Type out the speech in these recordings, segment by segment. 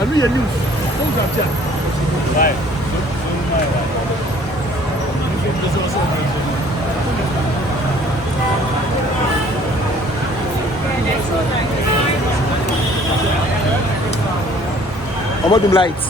And we are news. Don't have chat. Right. How about them lights?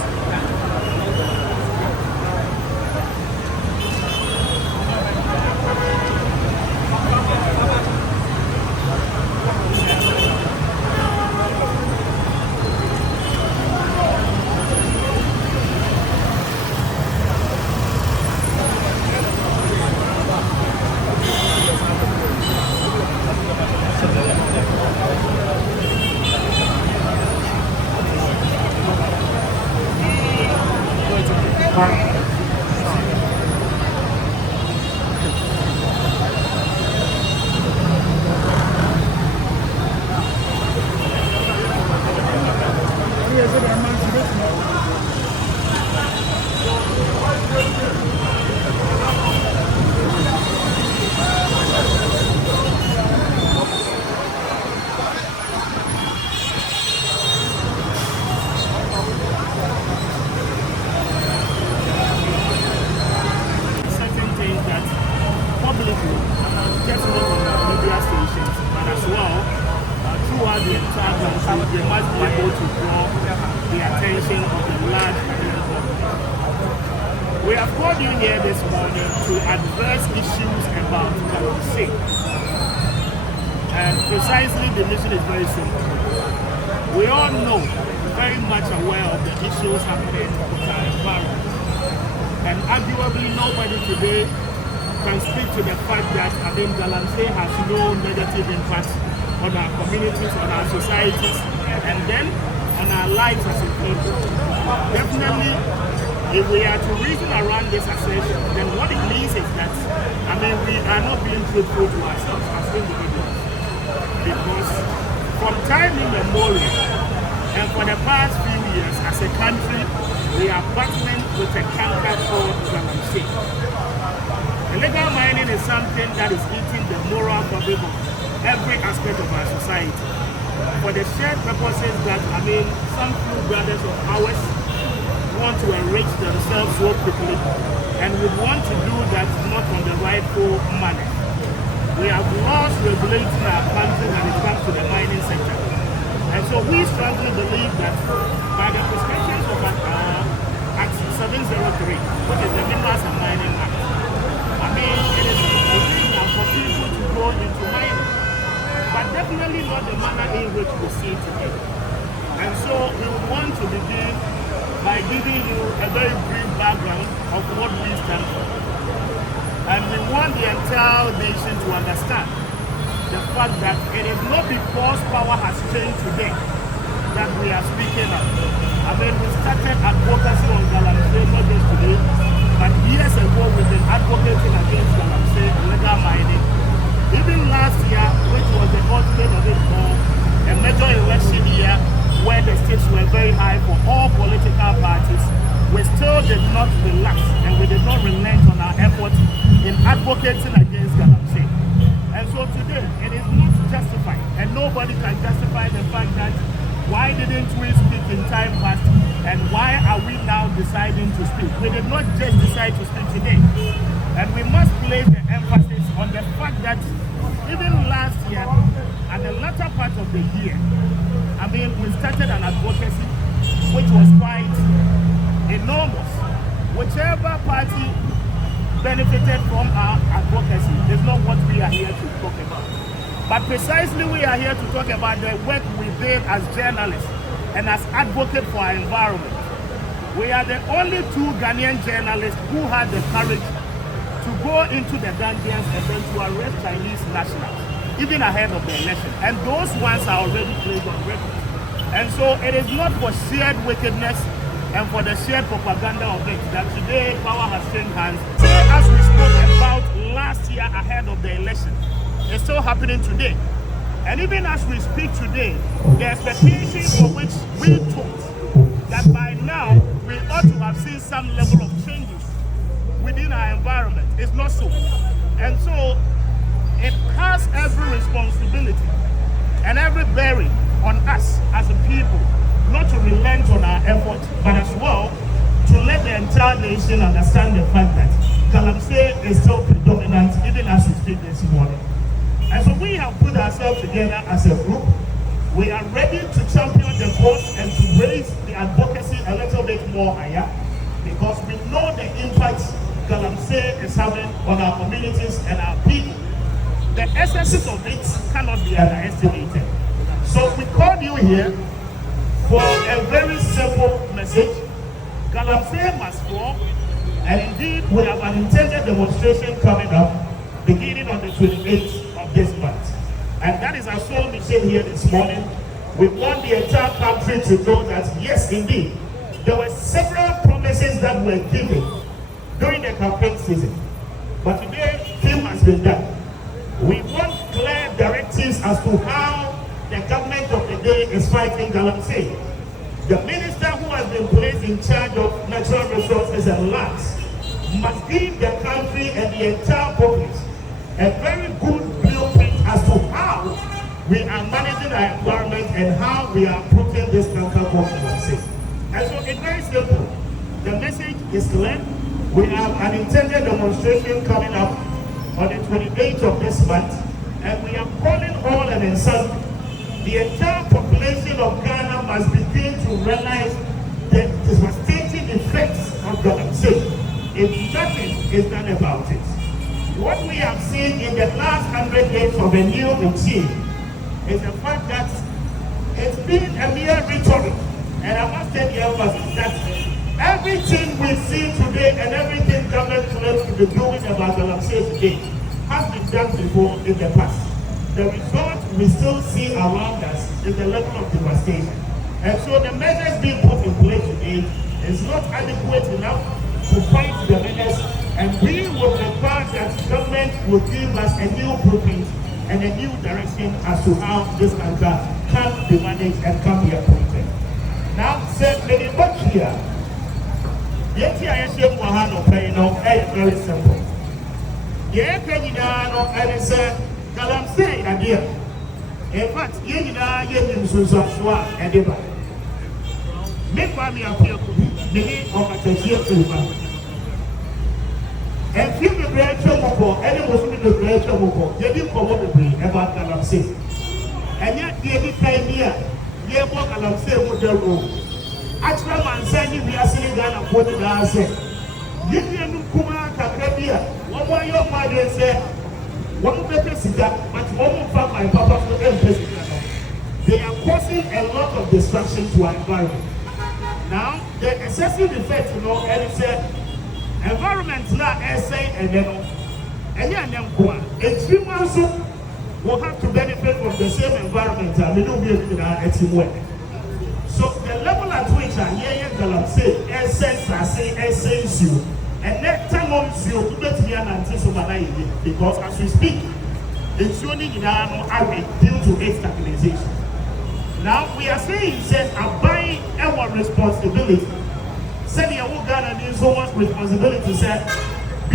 We have called you here this morning to address issues about Galamsey. And precisely the mission is very simple. We all know, very much aware of the issues happening with our environment. And arguably nobody today can speak to the fact that Galamsey has no negative impact on our communities, on our societies, and then on our lives as a people. Definitely, if we are to reason around this assertion, then what it means is that, we are not being truthful to ourselves as individuals. Because from time immemorial, and for the past few years, as a country, we are battling with a canker called Galamsey. Illegal mining is something that is eating the moral fabric of every aspect of our society. For the shared purposes that, some few brothers of ours want to enrich themselves so quickly, and would want to do that not on the rightful manner. We have lost regulating our country when it comes to the mining sector. And so we strongly believe that by the prescriptions of Act 703, which is the Minerals and Mining Act, it is illegal for people to go into mining, but definitely not the manner in which we see today. And so we would want to begin by giving you a very brief background of what we stand for. And we want the entire nation to understand the fact that it is not because power has changed today that we are speaking up. We started advocacy on Galamsey not just today, but years ago we've been advocating against Galamsey illegal mining. Even last year, which was the ultimate of it all, a major election year where the stakes were very high for all political parties, we still did not relax and we did not relent on our efforts in advocating against Galamsey. And so today, it is not justified, and nobody can justify the fact that why didn't we speak in time past, and why are we now deciding to speak? We did not just decide to speak today. And we must place the emphasis on the fact that even last year, at the latter part of the year, we started an advocacy which was quite enormous. Whichever party benefited from our advocacy is not what we are here to talk about. But precisely we are here to talk about the work we did as journalists and as advocates for our environment. We are the only two Ghanaian journalists who had the courage to go into the dungeons and then to arrest Chinese nationals, even ahead of the election. And those ones are already placed on record. And so it is not for shared wickedness and for the shared propaganda of it that today power has changed hands. As we spoke about last year ahead of the election, it's still happening today. And even as we speak today, the expectation for which we thought that by now we ought to have seen some level of changes within our environment is not so. And so it has every responsibility and every bearing on us as a people, not to relent on our effort, but as well to let the entire nation understand the fact that Galamsey is still predominant even as we speak this morning. And so we have put ourselves together as a group. We are ready to champion the cause and to raise the advocacy a little bit more higher, because we know the impact Galamsey is having on our communities and our people. The excesses of it cannot be underestimated. So we called you here for a very simple message. Galamsey must fall, and indeed we have an intended demonstration coming up beginning on the 28th of this month. And that is our sole mission here this morning. We want the entire country to know that yes, indeed, there were several promises that were given during the campaign season. But today, film has been done. We want clear directives as to how the government of the day is fighting Galamsey. The minister who has been placed in charge of natural resources and lands must give the country and the entire populace a very good blueprint as to how we are managing our environment and how we are putting this cancer Galamsey. And so it's very simple. The message is clear. We have an intended demonstration coming up on the 28th of this month, and we are calling all and sundry. The entire population of Ghana must begin to realize the devastating effects of Galamsey if nothing is done about it. What we have seen in the last 100 days of a new regime is the fact that it's been a mere rhetoric, and I must tell the emphasis that everything we see today and everything government claims to be doing about Galamsey today has been done before in the past. The result we still see around us is the level of devastation. And so the measures being put in place today is not adequate enough to fight the menace, and we will require that government will give us a new blueprint and a new direction as to how this country can be managed and can be appointed. Now, said many much here, yet I assume Mohano pay no very simple. Yet, and it's Galamsey idea. In fact, Yenina Yenim Suswa and Eva. Make me appear to be Okatakyie Afrifa. And feel the great trouble, any Muslim in the great trouble, they didn't come up with me about Galamsey. And yet, the every time here, you walk Galamsey with the room. Actually, man said we are sitting down and put it down. You Nkrumah Accra, one more your father said, one better cigar, but one from my papa for every. They are causing a lot of destruction to our environment. Now, the excessive effect, and it's environment now, essay, and then, and 3 months will have to benefit from the same environment, and we don't be able to work. So, the level at which I hear Galamsey, essence you. And next time on you, because as we speak, it's only in our due to its stabilization. Now we are saying that abide our responsibility. Say the Ghana needs so much responsibility. Say,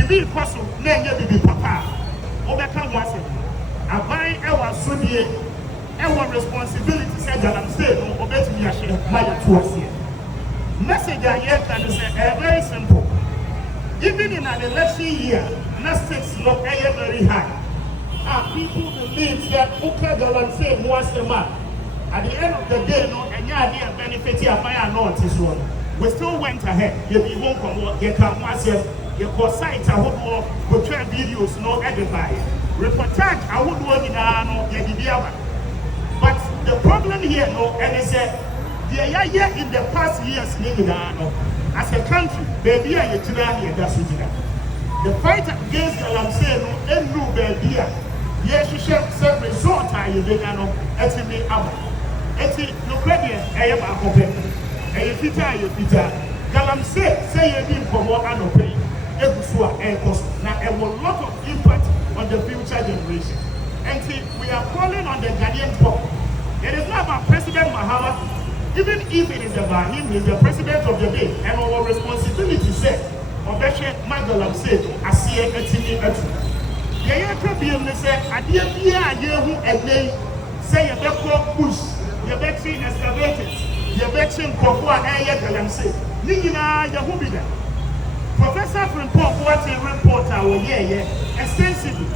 be possible, be papa. Overcome once abide our sudie, our responsibility. Say that I'm saying, obey me, I shall apply to us here. Message I hear that is very simple. Even in an election year, stakes look very high. People believe that Galamsey was the man. At the end of the day, and you are benefiting of my notice one. We still went ahead. You be home from work, you can watch it, you can sites, I would walk, portray videos, no edify. Reportage, I would walk in but the problem here, and it's in the past years, as a country, baby, I get the fight against Galamsey, and no baby. Yes, you shall set resort. I you did not me up. No credit, I am a hope. And you Peter, Galamsey, say you need for more and pay. Now, a lot of impact on the future generation. And see, we are calling on the Ghanaian people. It is not about President Mahama. Even if it is about him, he is the president of the day, and our responsibility said, Galamsey, I see a Yaya Trabium say, I dear Yehu and they say a back push, your vaccine excavated, your vaccine for what I Galamsey. Nina Yahubida. Professor from Port report our year extensively.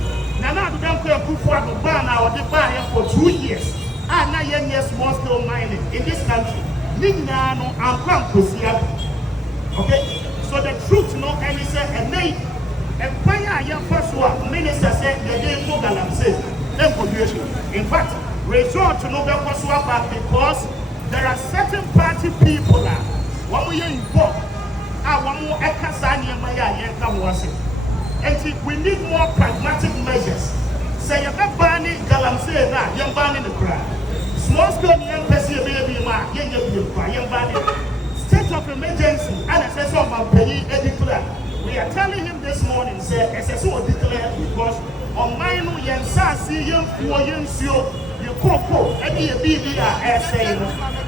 Nana to them to for the ban our the buyer for 2 years. And 9 years small scale mining in this country. Nina no okay? So the truth no any say and they and fire young first one minister said the day for Galamsey. Then population. In fact, resort to no back because there are certain party people that when we are involved. And we need more pragmatic measures. Say you can ban it, Galamsey na, you ban in the crowd. Small scale young person baby ma, young ban it. State of emergency, and assessor of penny declare. We are telling him this morning, say SSO declare because on mine young sassy young poor young show, you coco, any BBR saying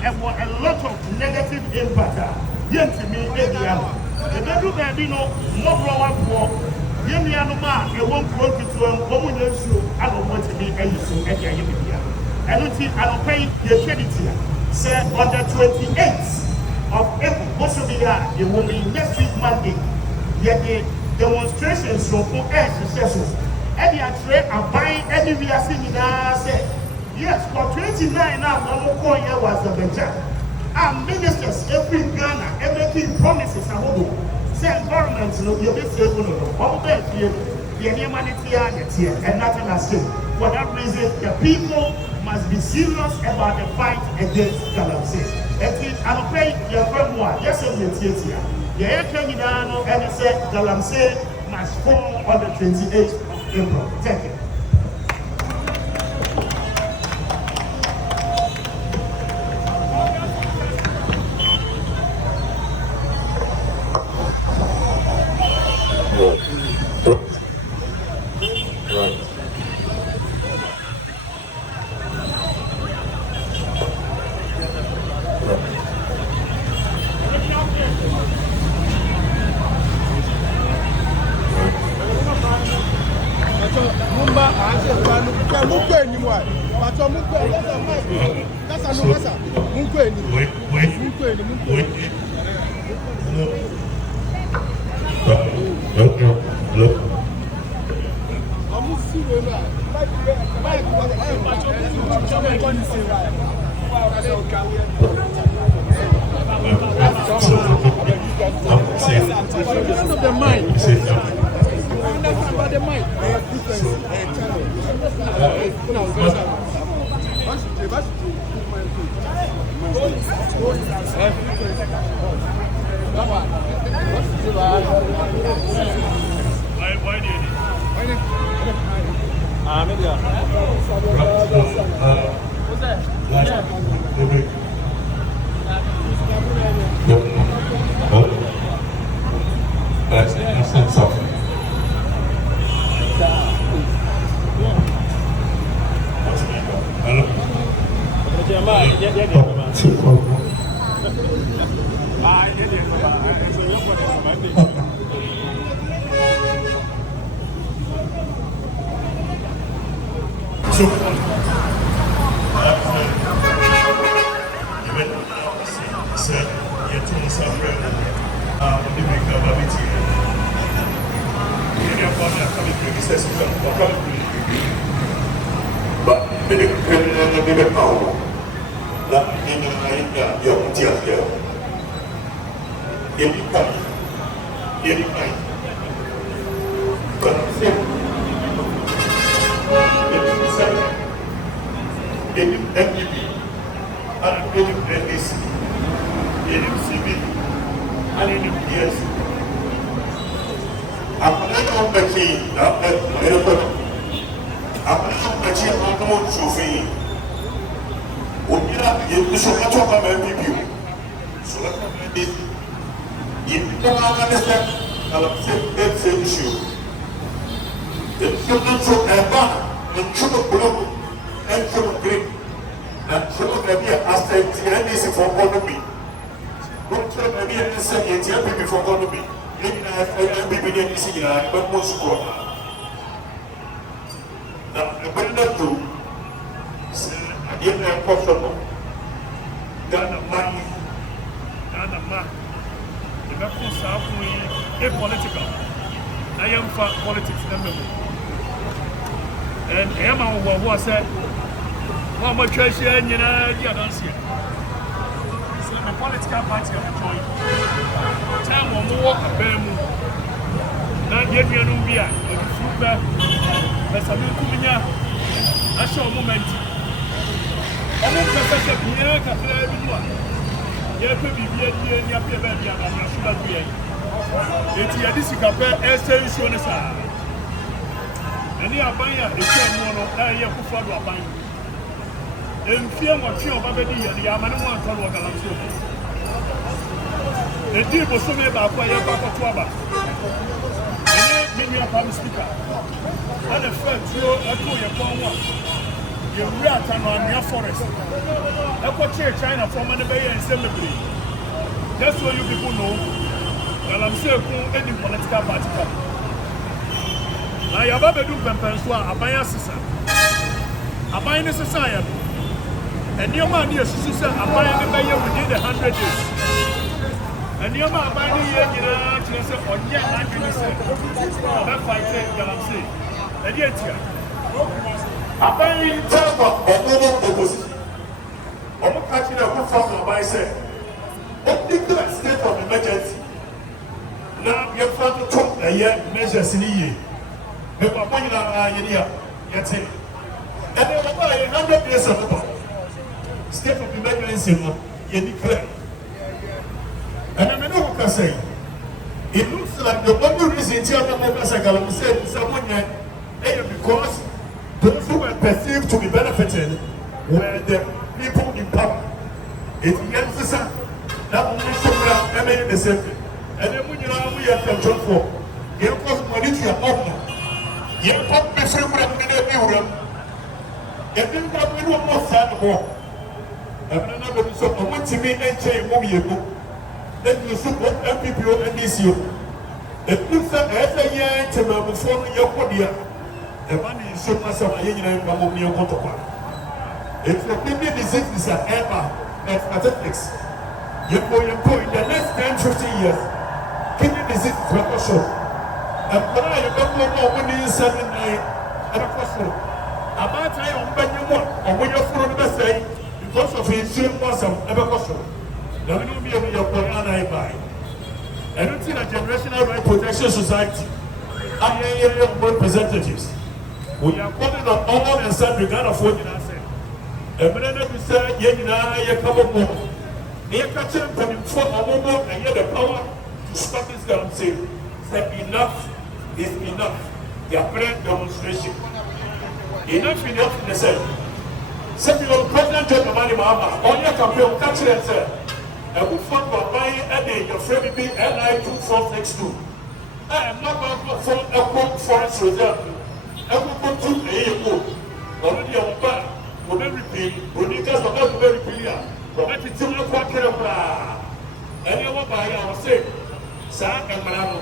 and a lot of negative impact. Yen to me, the bedroom baby no more grow up for Yemianuma, a won't work it to a woman, I don't want to be any so any idea. I don't think I'll pay your credit here. Say on the 28th of April, possibly it will be next week Monday. Yet the demonstrations from air successes. And the trade are buying any we are seeing say yes, for 29 now, one more year was the bench. Our ministers, every Ghana, everything promises a whole. Say environment, you'll be safe. All that the humanity and nothing has changed. For that reason, the people must be serious about the fight against Galamsey. And I'm afraid your friend one, yes, here. The air came down and said Galamsey must fall on the 28th of April. Thank you. Now, I'm going to give them possible. Ghana money. Ghana man. The American South is political. I am for politics. And I am who said, "How much treasure and you don't see it." So the political party of the joint. Time or more a bear move. Now get me a new beer. If you fruit back, there's a new Kumina. I show a moment. I'm not going to say, "Yeah, I yeah, could be here, and I'm sure be here. It's a discipline, essence, on the side. And you are buying a chair, I am for a buying. And fear what you are already here, the Amman one for Galamsey. The deal was so many about why you're back to Twaba. And then, maybe a public speaker. And a friend, you are doing your phone. You rat on your forest. I got China from the Bay and Assembly. That's what you people know. Well, I'm saying any political party. Now, you have a do Pempenswa, a buyer sister. A buying a society. And your man here, she said, a buying the Bay within 100 days. And your man buying the year, you know, she said, or yet, I can say, that's why I say, Galamsey. And yet, I'm buying time of opposition. Okatakyie Afrifa by say, declare state of emergency. Now you have to talk a year measures in the year. The Papua yet. And then about 100 days ago, state of emergency you declare. And I know what I say. It looks like the only reason Galamsey said is someone because those who were perceived to be benefited were the people in power. It's against that only show the same thing. And then when you know we have control for, you cause money to your own. You put the free room in the room. You didn't have to do more sad more. And another so I want to be and change movie. Then you support MPPO and DCO. It looks like every year to my before your body. The money is so much of a union and your counterpart. If the kidney disease is an ever of statistics, you go in the next 10-15 years, kidney disease is record show. And when I remember when you said in the question, about time on Benjamin, or when you're from the say, because of his shame was some ever question. There will be a point and I buy. I don't see a generational right protection society. I am representatives. We are calling on all and sundry regard of what you are saying. And when I say, you come up more. You catch him for a moment and get the power to stop this Galamsey. Say enough is enough. Their brand demonstration. Enough in the same. Say your President John Mani Mahama, on your campaign, catch it and say, I will fund for buying any your friend be LI 2462. I am not going to fund a quote forest reserve. I will go to a book. Already on back, will every pin, will you guys about very clear. Let it tell you what and you will buy our say, Sir and Manano.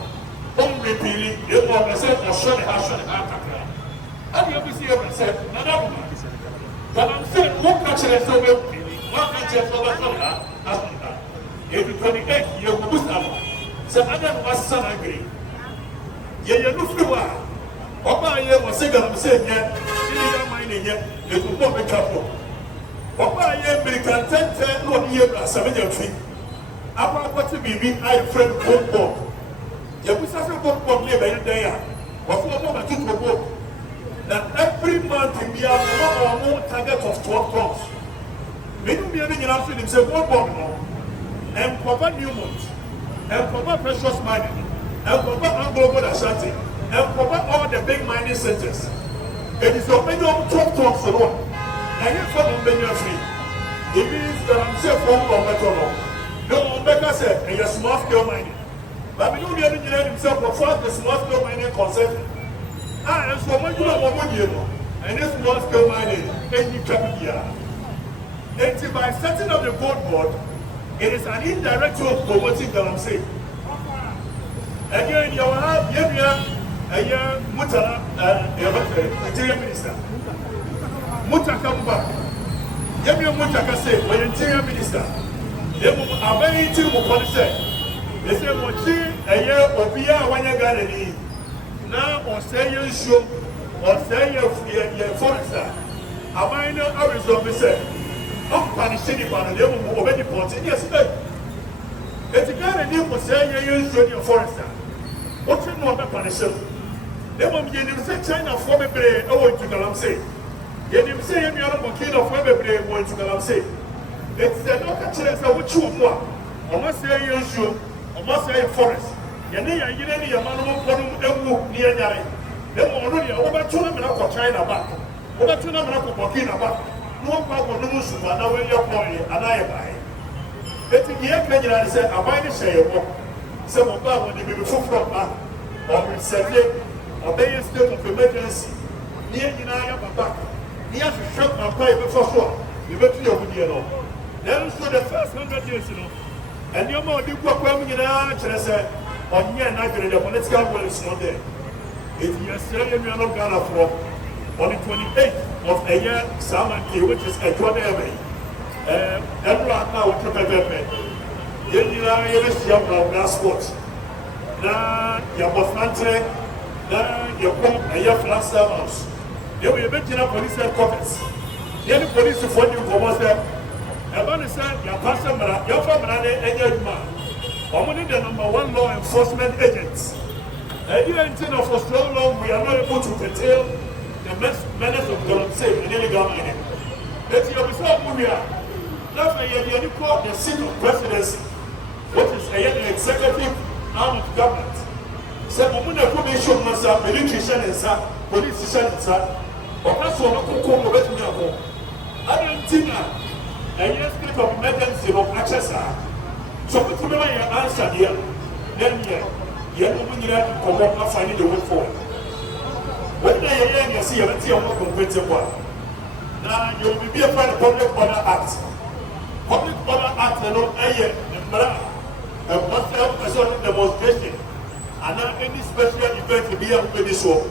Don't repeat it, you will have said, or shut it, Accra. And you will see ever said, Nana. But I'm saying, what country is so well, what country is so well, every 28 you will boost up. So I don't was son agree. You look through. Papa, you was saying, I'm saying, yeah, you don't mind it yet, you will not be careful. Papa, you may content 1 year plus 7 feet. Upon what to be being I friend board. You will say, board live there. What for a moment to board. That every month we have more target of 12 tons. Maybe we are being answered in say 1 board now. And cover Newmont, and cover precious mining, and cover Anglo Ashanti, and cover all the big mining centers. It is your minimum 12 tons alone. And you from Omega free. It means that I'm safe from Omega. No, Omega said, and you're small scale mining. But we don't need engineer himself for first the small scale mining concept. And so when you know what you know, and this small scale mining, any capital. And by setting up the gold board, it is an indirect way of promoting Galamsey. Again, you will have Mutala, Interior Minister. Mutakamba. Yemi Mutaka say, when Interior Minister. I'm very to police. They say, Mochi, a year or be a 1 year gallery. Now, or say you show, or say you're forester. I might know how it's officer. I'm punishing you by the level of already pointing. Yes, it's a guy and you for saying you're using your forester. What's your number punishing? They won't be able to say China for me, oh, to Galamsey. You didn't say any other kid of Webber going to Galamsey. It's the Okatakyie Afrifa which you want. I must say you should, I must say forest. You need a man who near Yari. They were already over 2 minutes for China back. Over 2 minutes for Burkina back. No power, no super, now when you're calling, and I buy. But the year Kenya said, I buy the share. Some of them when they be before from back, or resetting, obey a state of emergency. Near Yaya back. Near to shut my pipe before sure. You better your video. Then for the first 100 years, and your more deep work coming in our say, on year night, the political will is not there. If you are selling your Ghana from on the 28th of a year, Samanki, which is a 20 away, everyone now with the paper. Then you are a glass sports. Now, your Bofante, now your pump and your flash house. They will be in a police headquarters. Then the police for you come out there. Everyone said, your pastor, your family, and your man. Only the #1 law enforcement agents. And you intend for so long, we are not able to curtail the menace of Galamsey and illegal mining. That's your result, Muria. Now, you call the seat of presidency, which is the executive arm of government. So, Mumuna Commission must have military shannon, police shannon, or that's what I'm going to do. I don't think a year state of emergency of access. So, put me your answer here. Then, you're moving here to come up and find the way forward. When I hear you see a more competitive one, now you will be a part of Public Order Act. Public Order Act, and not a year, and what's the demonstration, and now any special event to be able to do so.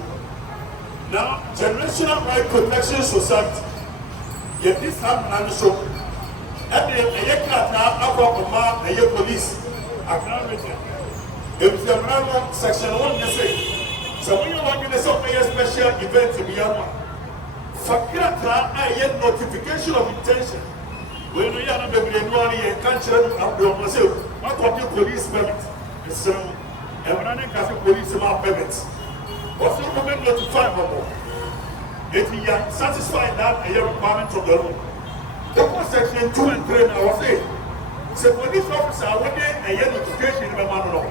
Now, Generational Right Protection Society, yet this time and so. And the Accra police, Accra region. It was a random section 1, you say. So when you want to say a special event to be a one, Fakirata, I get notification of intention. When we are not able to know any country of the myself, what got your police permit? So, and running as a police permit. What's the moment notified more? If you are satisfied that a requirement of the law. Section 2 and 3 now say, so police officer one day a year notification in the manual.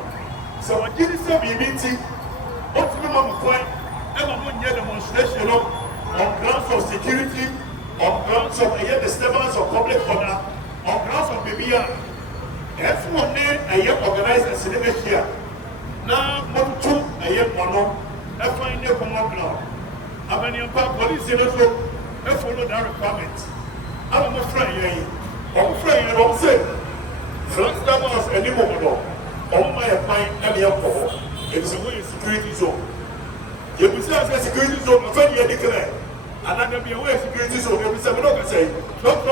So what did you say meeting? What's the point? Ever one year demonstration on grounds of security, on grounds of a year disturbance of public order, on grounds of BBA. Everyone day a year organized a cinema here. Now, one two a year one, a fine year come up now. I'm an police in the room, follow that requirement. I'm afraid I'm saying, Flags Damos and Nkrumah, all my applying any alcohol. It is a way of security zone. You will say a security zone, a very declare, and I'm going to be aware of security zone. Every 7 o'clock, say, not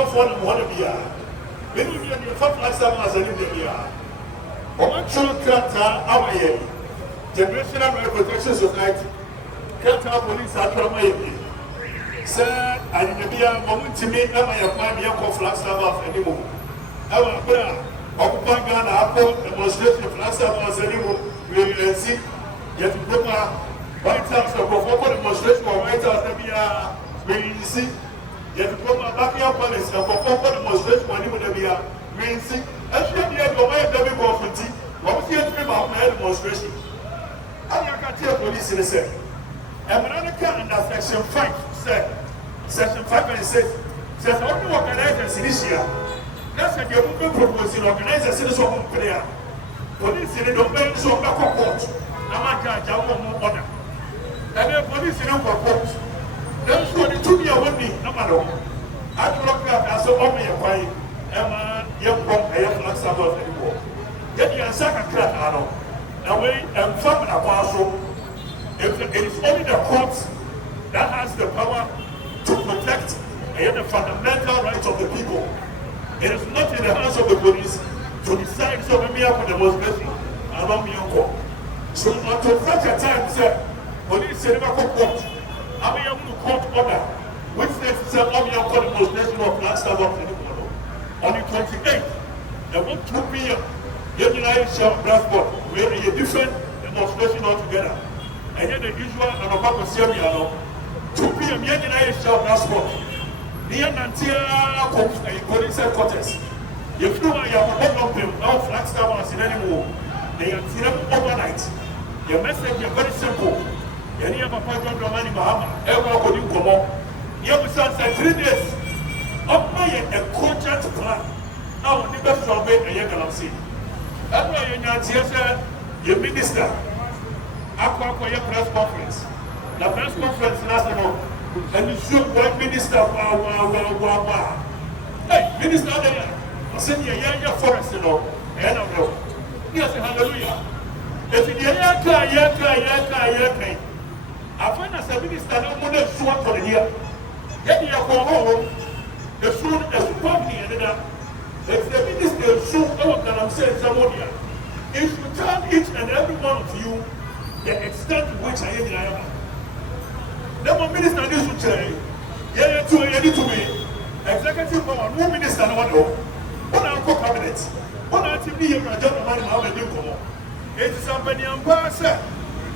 one of the year. Maybe you're Flags Damos and India. Or my children can't our year. Generational Right Protection Society can't have police at Nkrumah. Sir, I didn't be a moment to me, and I apply me a flags anymore. I will put a Ghana apple demonstration flags anymore. We will see. Yet, White House of a demonstration or White House, we will see. Yet, Buckingham Palace of a demonstration when you will be a we will see. Actually, you have to wear W conference. What was here to be about my demonstration? I can't tell police in the same. And when I come in that section 5, Section 5 and 6 says, only organizers in this year. That's what you're moving proposing organizers in this one prayer. Police in the domain so back of court. I'm not judge, I want more order. And then police in the court. Then so the 2 year one me, no matter. I look at as so only a quiet. Emma, young pump, I have not sabbath anymore. Get your second crack, Arnold. Now, wait, and from a parcel. It is only the courts that has the power to protect the fundamental rights of the people. It is not in the hands of the police to decide so maybe I put the demonstration around me uncle. So until such a time, sir, police say never court. I mean, able to court order, which says sir, I'm your demonstration of Flagstaff of anymore. On the 28th, there won't 2 p.m. The United States transport where a different demonstration altogether. And then the usual and a couple of 2 p.m. The United States transport. Near Nantia police headquarters. If you are your problem, now Flagstaff is in anymore. They are still overnight. Your message is very simple. You need a papa John Romani Mahama, ever could you come on? You have said 3 days. Up by a cogent plan. Now, the best of it, a Galamsey. That's why you said, your minister, Accra press conference. The press conference national. And you should one minister, Hey, minister, I said, yeah, forest, you know, and I know. Yes, hallelujah. If you I find as a minister, no more than short for the year. Yet you are home, the food is probably ended. If the minister should know that I'm saying somebody, if you tell each and every one of you the extent to which I am. The more minister needs to say, yeah, to me. Executive power, no minister, no one know. One uncle cabinet. One anti me and John Money, how they do come. It is somebody I'm passing.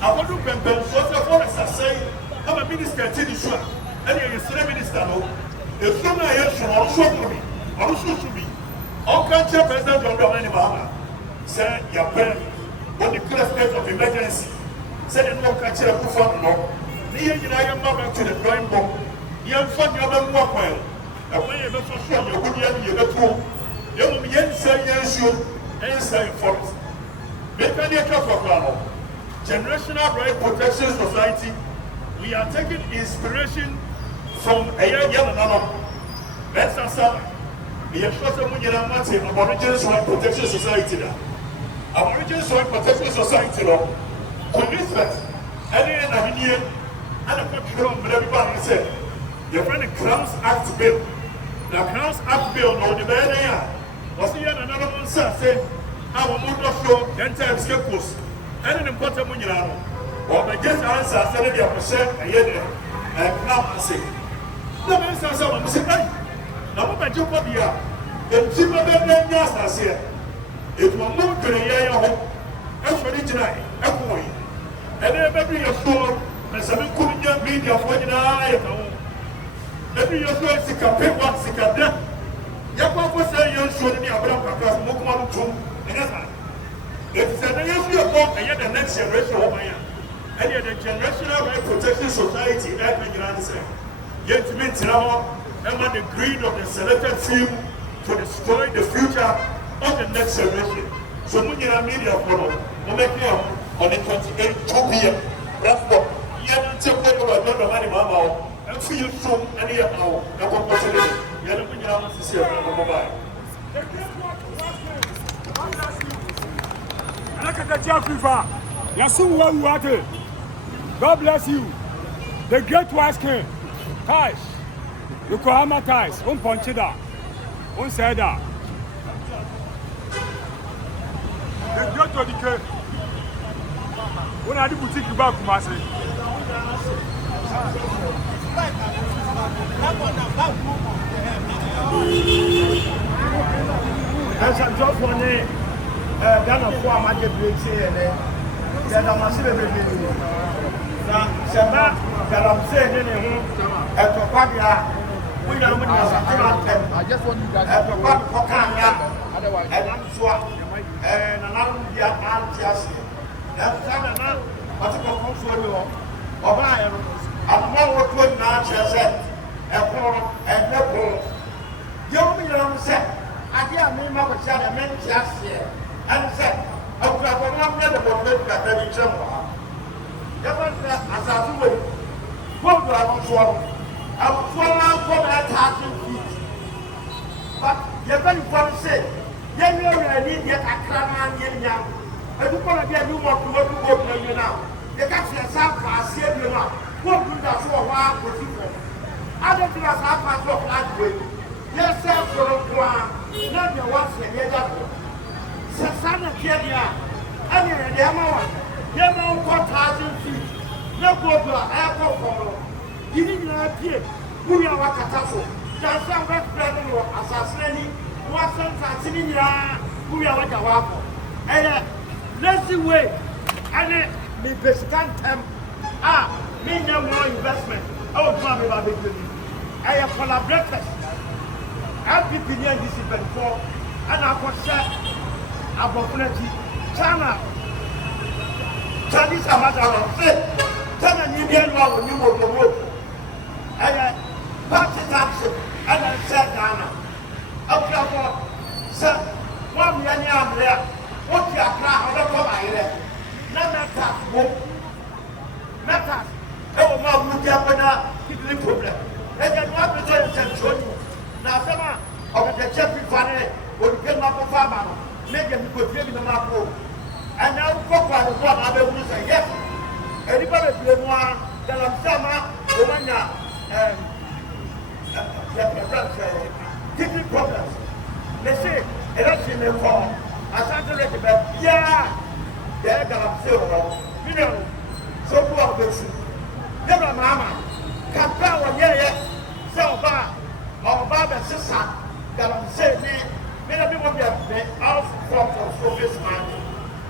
I want to compare what the forest are saying. I'm a minister, tell you sure. And you're a minister, no. If some are here, I'll show me. I'll show me. All country President John Money, Mahama said, your parent, when the clear state of emergency, said, no country of Afrifa, no. The engineer back to the drawing board. You have fun, you have work well. And when you're not so sure, you're good, you're not true. You will be inside your forest. Make a for Generational Right Protection Society. We are taking inspiration from a young man. Let's answer. We are sure someone in Aboriginal Right Protection Society. Aboriginal Right Protection Society. Policemen, and here, and a control of everybody said, your friend the Crowns Act Bill. The Crowns Act Bill, no, the bad was here another one, sir, say, our motor show, 10 times skills, and an important Munano. Or the just answer, said they are percent a year, and now I say, no man says, I say, hey, now what I do for the year, the cheaper than Yas here. It will move to the year home, actually tonight, a boy. And then maybe you're sure, and some couldn't media for the eye. Maybe you're sure it's a campaign once a cadet. Yapapa say you're showing me Abraham Kakras, Mokman Tum, and that's right. It is an issue of and yet the next generation of Maya. And yet the Generational Right Protection Society, Edmund Galamsey, yet to meet now, and the greed of the selected few to destroy the future of the next generation. So, Munira media follow, on the 28th, 2 p.m. That's what you have to take over the money, Mama, and for you soon, and here now, and what was it? Okatakyie Afrifa, Yasu Wawate. God bless you. The great wise king. Ties. You call hammer ties. Punch it down. Say that. The great Odike. When I do boutique back to Marseille. As I'm just one day, Ghana for my JPC and then I'm a civil. Now, Sama, Galamsey, at Okatakyie, we know when I just want you guys at Okatakyie, otherwise, and I'm sure, and another year, I'm just here. That's another, what's it called for you? O'Brien, I'm not what now, said, and no. Young said, I can't mean my child, a man just here, and said, I was not going to look at the general. As I do it, what do I want to swallow? I will swallow for that tasking feet. But you're very fun to say, then you need yet Accra and young. I do want to get you more to what you go to now. You can't see a sound class pass of last week. Yes, sir, for one. Not your once a year. Sasana Kenya. I mean, the Yamawa. Yamawa 1,000 feet. No go to airport follow. You need to appear. Who are Okatakyie? There's some West Brethren or assassinating. What's some Sassinia? Who are Wakawapo? And let's see way. And the basic time. Me no more investment. Oh, come about the I have collaborated. I've been here this event for, and I was set opportunity. China, Chinese Amazon, China, Indian law, when you will promote. I had party action, and I said, Ghana. Okay, sir, 1 million there. What you are trying to come here? None of that. Matters. Oh, my, we have a problem. And then what we do is show you. Now, some of the Jeffrey Fanny will get up a farmer, make them put him in the map. And now, Papa, the one other will say, yes. Anybody blame one, Galamsey, Omania, different problems. They say, election may fall. I can't let it back. Yeah, they're Galamsey, you know. So who are those? Never mamma. Can't one year. So bad. Or bad and sister. Galamsey me. Many people get out from this man.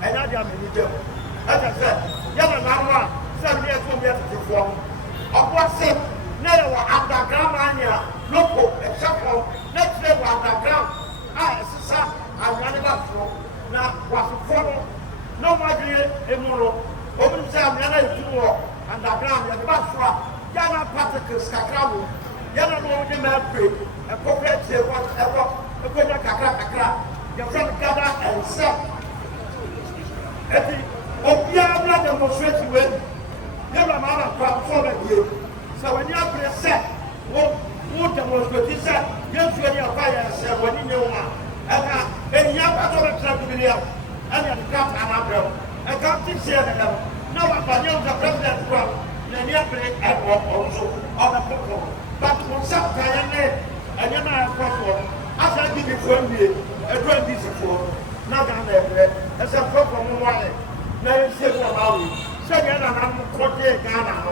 And I am in the as I said, young mamma, 7 years from years to form. Of what's it? Never underground mania. Local, except for next level underground. Sister, I'm running up from. Now, what's the problem? No more immoral. Open time, Yana is underground, and the Basra, Yana particles, Cacao, Yana no Mapri, a corporate whatever, a corporate Accra, your friend gather and sell. Opia demonstrate with never amount of crowd for you. So when you have been set, who demonstrate, he said, yes, when you are fire, sir, when you know, and you have to have a video, and you have an umbrella. I can't see them. No one but you, the president, well, then you play at work also on the people. But for some time, and you're not a problem. As I did it for me, a drug this before, not down there, as a problem one. Now you say about it. So then I'm going to Ghana.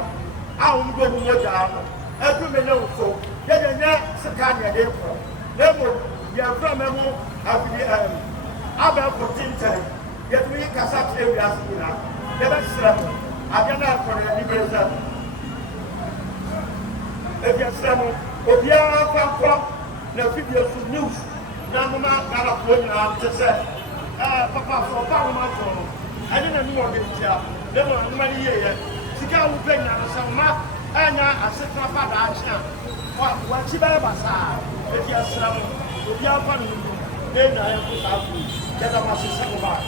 I'm going to go down. Every minute so. Then the next Sakanya, therefore. Therefore, you are from a move of the other 14 times. Yet we can such areas here. Never struggle. I cannot for the liberation. If you struggle, if you are from the videos news, Namama got a point out to say, Papa, for Parliament, I didn't know what it is. There were many years. Chicago pay now some map, and I sit my father. What she better was, if you are struggle, if you are funny, then I have put out. Get up as a second bar.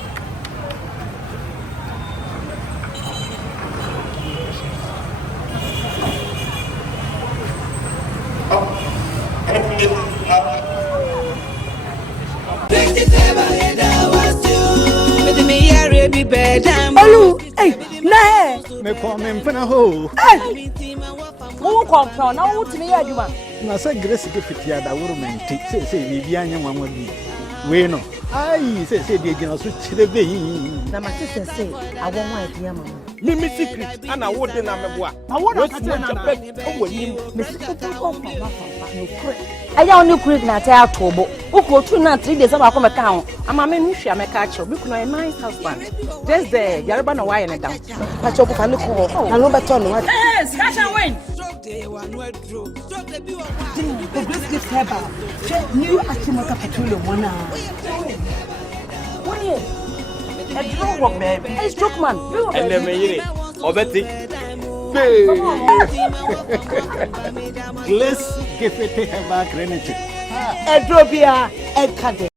Olu, hey, nah. Me come in for a hole. Hey, who come from? Now, what's me? You man. Na say Grace get fit here that woman take say we anya one will be. We no. Ai say the general so chire be. Na my sister say I want my dear mama. Me secret and I would na meboa. I want to say na owonim. Me secret no credit. I don't know credit na tell Tobo. Uko 2 na 3 days I come account. Ama me nhwia me ka che. Because a nice husband. Just there, Yaruba no why na down. Pa chopo ka no ko. Na no beto no. Yes, cash and win. The Grace gives her back. New Achimota petroleum one. What is? A drone work, baby. Hey, stroke man. And then me Obeti. Grace get fit her back rented. Edrobia, Edkade.